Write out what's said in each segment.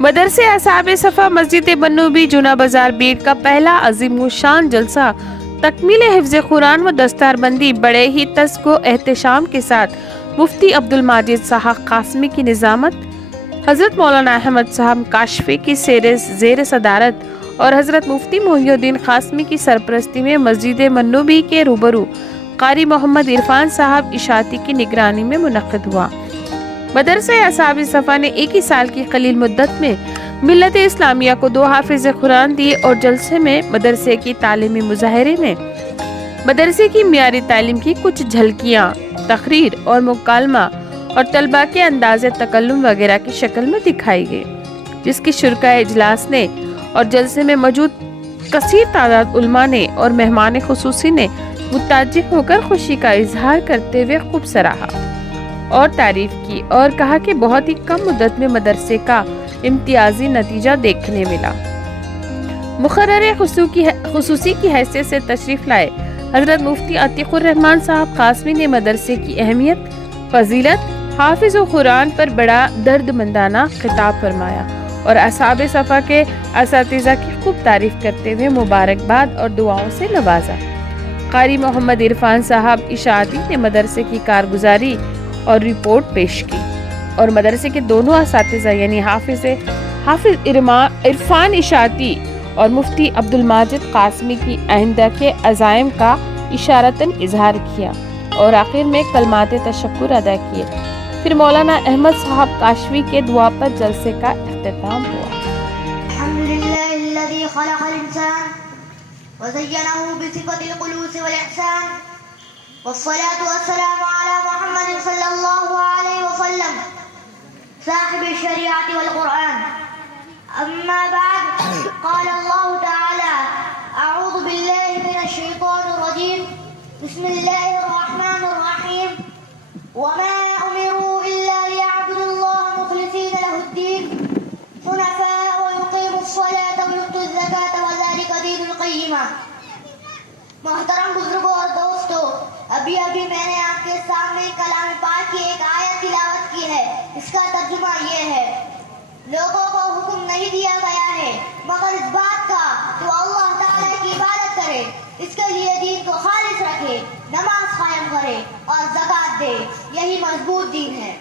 मदरसे असहाब सफ़ा मस्जिद बन्नूबी जूना बाजार बीट का पहला अजीमुशान जलसा तकमील हिफ्ज़ कुरान व दस्तारबंदी बड़े ही तस्को एहतशाम के साथ मुफ्ती अब्दुल माजिद साहब कासमी की निज़ामत, हज़रत मौलाना अहमद साहब काशफी की ज़ेर सदारत और हज़रत मुफ्ती मोहिउद्दीन कासमी की सरपरस्ती में मस्जिद मन्नूबी के रूबरू कारी मोहम्मद इरफान साहब इशाती की निगरानी में मुनक़्क़िद हुआ। मदरसे असहाब सफ़ा ने एक ही साल की कलील मुद्दत में मिल्लत इस्लामिया को 2 हाफिज़ कुरान दिए और जलसे में मदरसे की तालीमी मुजाहरे में मदरसे की मियारी तालीम की कुछ झलकियाँ, तकरीर और मुकालमा और तलबा के अंदाज़े तकल्लुम वगैरह की शक्ल में दिखाई गई, जिसकी शुरका इजलास ने और जलसे में मौजूद कसीर तादाद उलमा ने और मेहमान खुसूसी ने मुताज्जिब होकर खुशी का इजहार करते हुए खूब सराहा और तारीफ की और कहा कि बहुत ही कम मुद्दत में मदरसे का इम्तियाजी नतीजा देखने मिला। मुकर्रर खुसूसी की हैसियत से तशरीफ लाए हजरत मुफ्ती अतीकुर रहमान साहब कासमी ने मदरसे की अहमियत, फजीलत, हाफिज कुरान पर बड़ा दर्दमंदाना खिताब फरमाया और असहाब सफ़ा के असातिज़ा की खूब तारीफ करते हुए मुबारकबाद और दुआओं से नवाजा। कारी मोहम्मद इरफान साहब इशाती ने मदरसे की कारगुजारी और रिपोर्ट पेश की और मदरसे के दोनों असातिज़ा यानी हाफिज इरफान इशाती और मुफ्ती अब्दुल माजिद कासमी की आइंदा के अज़ाइम का इशारतन इजहार किया और आखिर में कलमात तशक्कुर अदा किए। फिर मौलाना अहमद साहब काशवी के दुआ पर जलसे का इख्तिताम हुआ। अल्हम्दुलिल्लाहिल्लज़ी खलक़ल इंसान व ज़य्यनहु बिसिफ़तिल ख़ुलूस वल इहसान वस्सलातु वस्सलामु अला मुहम्मद सल्लल्लाहु अलैहि वसल्लम साहिब शरीअत वल कुरान। अम्मा बाद, क़ाल अल्लाहु तआला अऊज़ु बिल्लाहि मिनश शैतानिर रजीम बिस्मिल्लाहिर रहमानिर रहीम वमा उमिरू इल्ला लियअब्दुल्लाह मुख़लिसीन लहुद्दीन हुनफ़ाअ व युक़ीमुस्सलाता व यु'तुज़ ज़काता व ज़ालिका दीनुल क़य्यिमा। मोहतरम बुजुर्गों और दोस्तों, अभी मैंने आपके सामने कलाम पाक की एक आयत तिलावत की है। इसका तर्जुमा ये है, लोगों को हुक्म नहीं दिया गया है मगर इस बात का कि वो अल्लाह ताला की इबादत करे, इसके लिए दीन को खालिस रखे, नमाज कायम करे और ज़कात दे, यही मजबूत दीन है।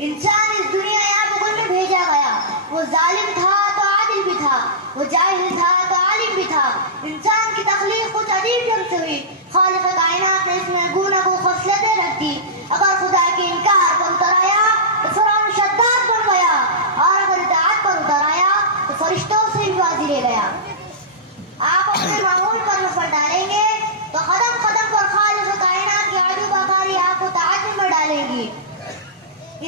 इंसान इस दुनिया याबुल में भेजा गया, वो जालिम था तो आदिल भी था, वो जाहिल था तो आलिम भी था। इंसान की तख्लीक कुछ अजीब ढंग से हुई। खालिक कायनात ने इसमें गुनाह खसलतें रख दी। अगर खुदा के इनकार पर उतर आया तो फरौन शद्दाद बन गया और अगर इताअत पर उतर आया तो फरिश्तों से भी बाजी ले गया। आप अपने माहौल पर नजर डालेंगे तो कदम कदम पर खालिक कायनात की आजूबाकारी आपको ताज्जुब में डालेगी।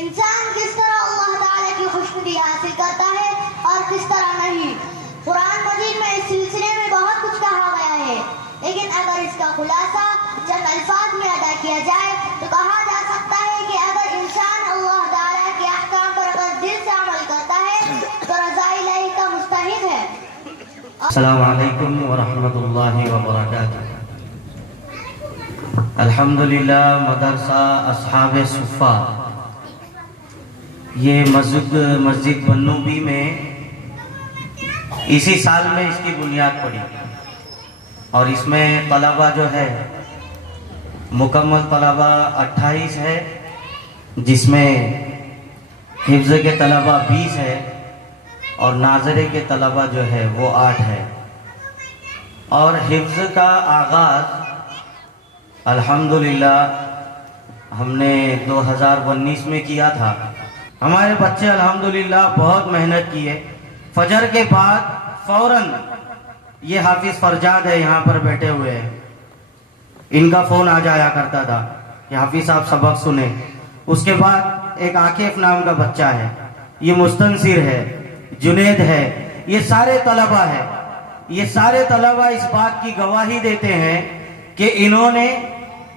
इंसान किस तरह अल्लाह ताला की खुशनुदी हासिल करता है और किस तरह नहीं, कुरान मजीद में इस सिलसिले में बहुत कुछ कहा गया है, लेकिन अगर इसका खुलासा चंद अल्फाज में अदा किया जाए तो कहा जा सकता है कि अगर इंसान अल्लाह ताला के अहकाम पर अगर दिल से अमल करता है तो रज़ा इलाही का मुस्तहिक है। अस्सलामु अलैकुम व रहमतुल्लाहि व बरकातुहू। अल्हम्दुलिल्लाह, मदरसा असहाब सुफ़ा ये मस्जिद बन्नूबी में इसी साल में इसकी बुनियाद पड़ी और इसमें तलबा जो है मुकम्मल तलबा 28 है, जिसमें हिफ्ज़ के तलबा 20 है और नाज़रे के तलबा जो है वो 8 है। और हिफ्ज़ का आगाज़ अल्हम्दुलिल्लाह हमने 2019 में किया था। हमारे बच्चे अल्हम्दुलिल्लाह बहुत मेहनत किए। फजर के बाद फौरन, ये हाफिज फरजाद है यहाँ पर बैठे हुए हैं, इनका फ़ोन आ जाया करता था कि हाफिज साहब सबक सुने। उसके बाद एक आकिफ नाम का बच्चा है, ये मुस्तनसिर है, जुनेद है, ये सारे तलबा है। ये सारे तलबा इस बात की गवाही देते हैं कि इन्होंने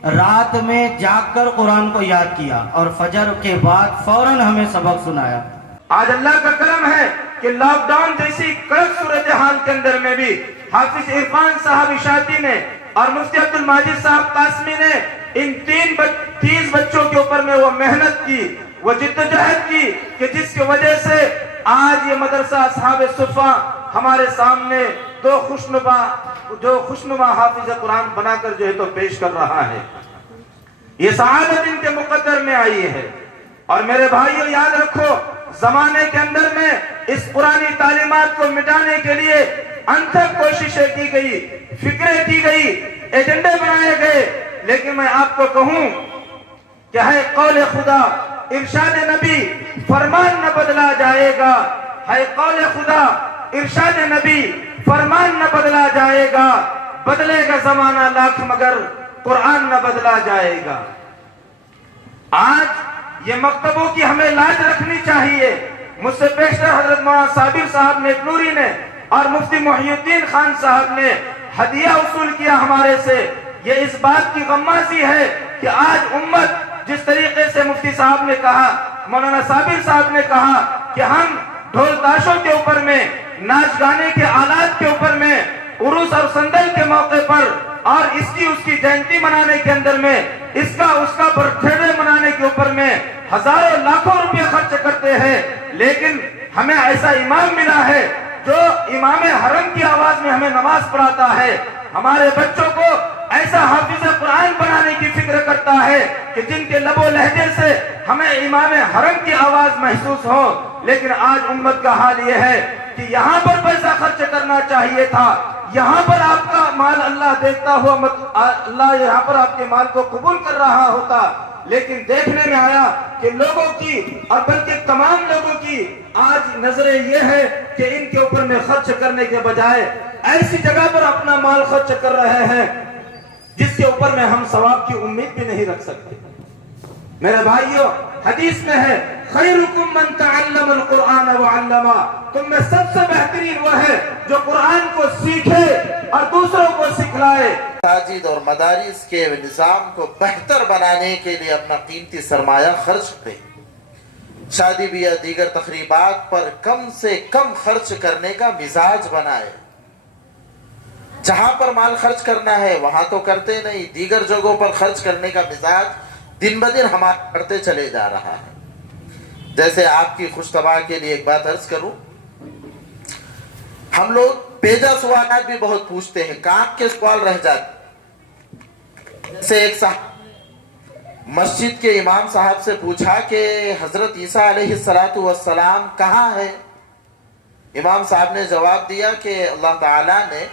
रात में जागकर कुरान को याद किया और फजर के बाद फौरन हमें सबक सुनाया। आज अल्लाह का करम है कि लॉकडाउन जैसी कड़क सूरत हाल के अंदर में भी हाफिज इरफान साहब इशाती ने और मुफ्ती अब्दुल माजिद साहब कासमी ने इन 30 बच्चों के ऊपर में वो मेहनत की, वो जिद्दोजहद की कि जिसकी वजह से آج یہ مدرسہ اصحاب صفا ہمارے سامنے دو خوشنما حافظ قرآن بنا کر جو ہے تو پیش کر رہا ہے. یہ سعادت ان کے مقدر میں آئی ہے. اور میرے بھائیو یاد رکھو زمانے کے اندر میں اس قرآنی تعلیمات کو مٹانے کے لیے انتھک کوششیں کی گئی, فکریں کی گئی, ایجنڈے بنائے گئے, لیکن میں آپ کو کہوں کہ ہے قول خدا ارشاد نبی فرمان نہ بدلا جائے گا. ہے قول خدا ارشاد نبی فرمان نہ بدلا جائے گا. بدلے گا زمانہ لاکھ مگر قرآن نہ بدلا جائے گا. آج یہ مکتبوں کی ہمیں لاج رکھنی چاہیے. مجھ سے پیشتر حضرت مولانا صابر صاحب نیکنوری نے اور مفتی محی الدین خان صاحب نے ہدیہ وصول کیا ہمارے سے. یہ اس بات کی غمازی ہے کہ آج امت جس طریقے سے مفتی صاحب نے کہا, مولانا صابر صاحب نے کہا کہ ہم ڈھول تاشوں کے اوپر میں, ناچ گانے کے آلات کے اوپر میں, عروس اور سندل کے موقع پر اور اس کی جینتی منانے کے اندر میں, اس کا برتھ ڈے منانے کے اوپر میں ہزاروں لاکھوں روپے خرچ کرتے ہیں. لیکن ہمیں ایسا امام ملا ہے جو امام حرم کی آواز میں ہمیں نماز پڑھاتا ہے. ہمارے بچوں کو ایسا حافظ قرآن بنانے کی فکر کرتا ہے کہ جن کے لب و لہجے سے ہمیں امام حرم کی آواز محسوس ہو. لیکن آج امت کا حال یہ ہے کہ یہاں پر پیسہ خرچ کرنا چاہیے تھا, یہاں پر آپ کا مال اللہ دیکھتا ہوا, اللہ یہاں پر آپ کے مال کو قبول کر رہا ہوتا. لیکن دیکھنے میں آیا کہ لوگوں کی اور بلکہ تمام لوگوں کی آج نظریں یہ ہے کہ ان کے اوپر میں خرچ کرنے کے بجائے ایسی جگہ پر اپنا مال خرچ کر رہے ہیں جس کے اوپر میں ہم ثواب کی امید بھی نہیں رکھ سکتے. میرے بھائیو حدیث میں ہے خیرکم من تعلم القرآن وعلما, تم میں سب سے بہترین وہ ہے جو قرآن کو سیکھے اور دوسروں کو سکھلائے. مساجد اور مدارس کے نظام کو بہتر بنانے کے لیے اپنا قیمتی سرمایہ خرچ کرے. شادی بیاہ دیگر تقریبات پر کم سے کم خرچ کرنے کا مزاج بنائے. جہاں پر مال خرچ کرنا ہے وہاں تو کرتے نہیں, دیگر جگہوں پر خرچ کرنے کا مزاج دن بدن ہمارا بڑھتے چلے جا رہا ہے. جیسے آپ کی خوش طبع کے لیے ایک بات عرض کروں, ہم لوگ پیدا سوالات بھی بہت پوچھتے ہیں, کام کے سوال رہ جاتے. جیسے ایک صاحب مسجد کے امام صاحب سے پوچھا کہ حضرت عیسیٰ علیہ السلام کہاں ہے؟ امام صاحب نے جواب دیا کہ اللہ تعالیٰ نے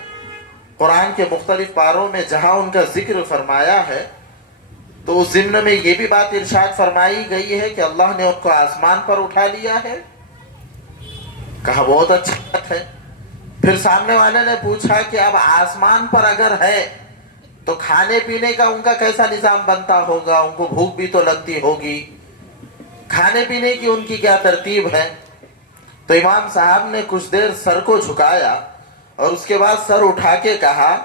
قرآن کے مختلف پاروں میں جہاں ان کا ذکر فرمایا ہے تو اس ضمن میں یہ بھی بات ارشاد فرمائی گئی ہے کہ اللہ نے ان کو آسمان پر اٹھا لیا ہے. کہا بہت اچھی بات ہے. پھر سامنے والے نے پوچھا کہ اب آسمان پر اگر ہے تو کھانے پینے کا ان کا کیسا نظام بنتا ہوگا, ان کو بھوک بھی تو لگتی ہوگی, کھانے پینے کی ان کی کیا ترتیب ہے؟ تو امام صاحب نے کچھ دیر سر کو جھکایا اور اس کے بعد سر اٹھا کے کہا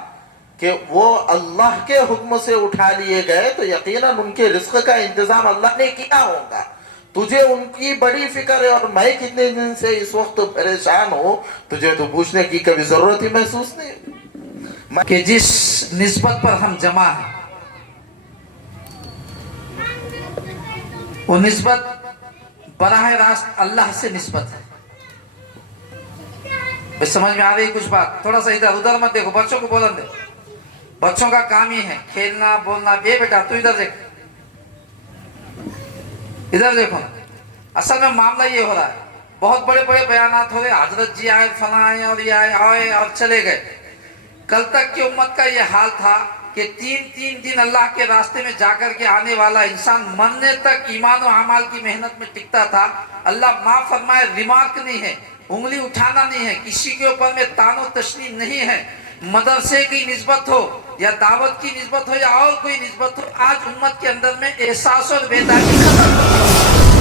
کہ وہ اللہ کے حکم سے اٹھا لیے گئے تو یقیناً ان کے رزق کا انتظام اللہ نے کیا ہوگا. تجھے ان کی بڑی فکر ہے اور میں کتنے دن سے اس وقت پریشان ہوں, تجھے تو پوچھنے کی کبھی ضرورت ہی محسوس نہیں کہ جس نسبت پر ہم جمع ہیں وہ نسبت براہ راست اللہ سے نسبت ہے. سمجھ میں آ رہی کچھ بات؟ تھوڑا سا ادھر ادھر مت دیکھو, بچوں کو بولن دے. بچوں کا کام ہی ہے کھیلنا بولنا. یہ بیٹا تو ادھر دیکھ, ادھر دیکھو. اصل میں معاملہ یہ ہو رہا ہے, بہت بڑے بڑے بیانات ہو رہے, حضرت جی آئے, فلاں آئے اور یہ آئے اور چلے گئے. کل تک کی امت کا یہ حال تھا کہ تین دن اللہ کے راستے میں جا کر کے آنے والا انسان مرنے تک ایمان و اعمال کی محنت میں ٹکتا تھا. اللہ معاف فرمائے, ریمارک نہیں ہے, انگلی اٹھانا نہیں ہے, کسی کے اوپر میں تان و تشنیع نہیں ہے. مدرسے کی نسبت ہو یا دعوت کی نسبت ہو یا اور کوئی نسبت ہو, آج امت کے اندر میں احساس اور بیداری ختم ہو.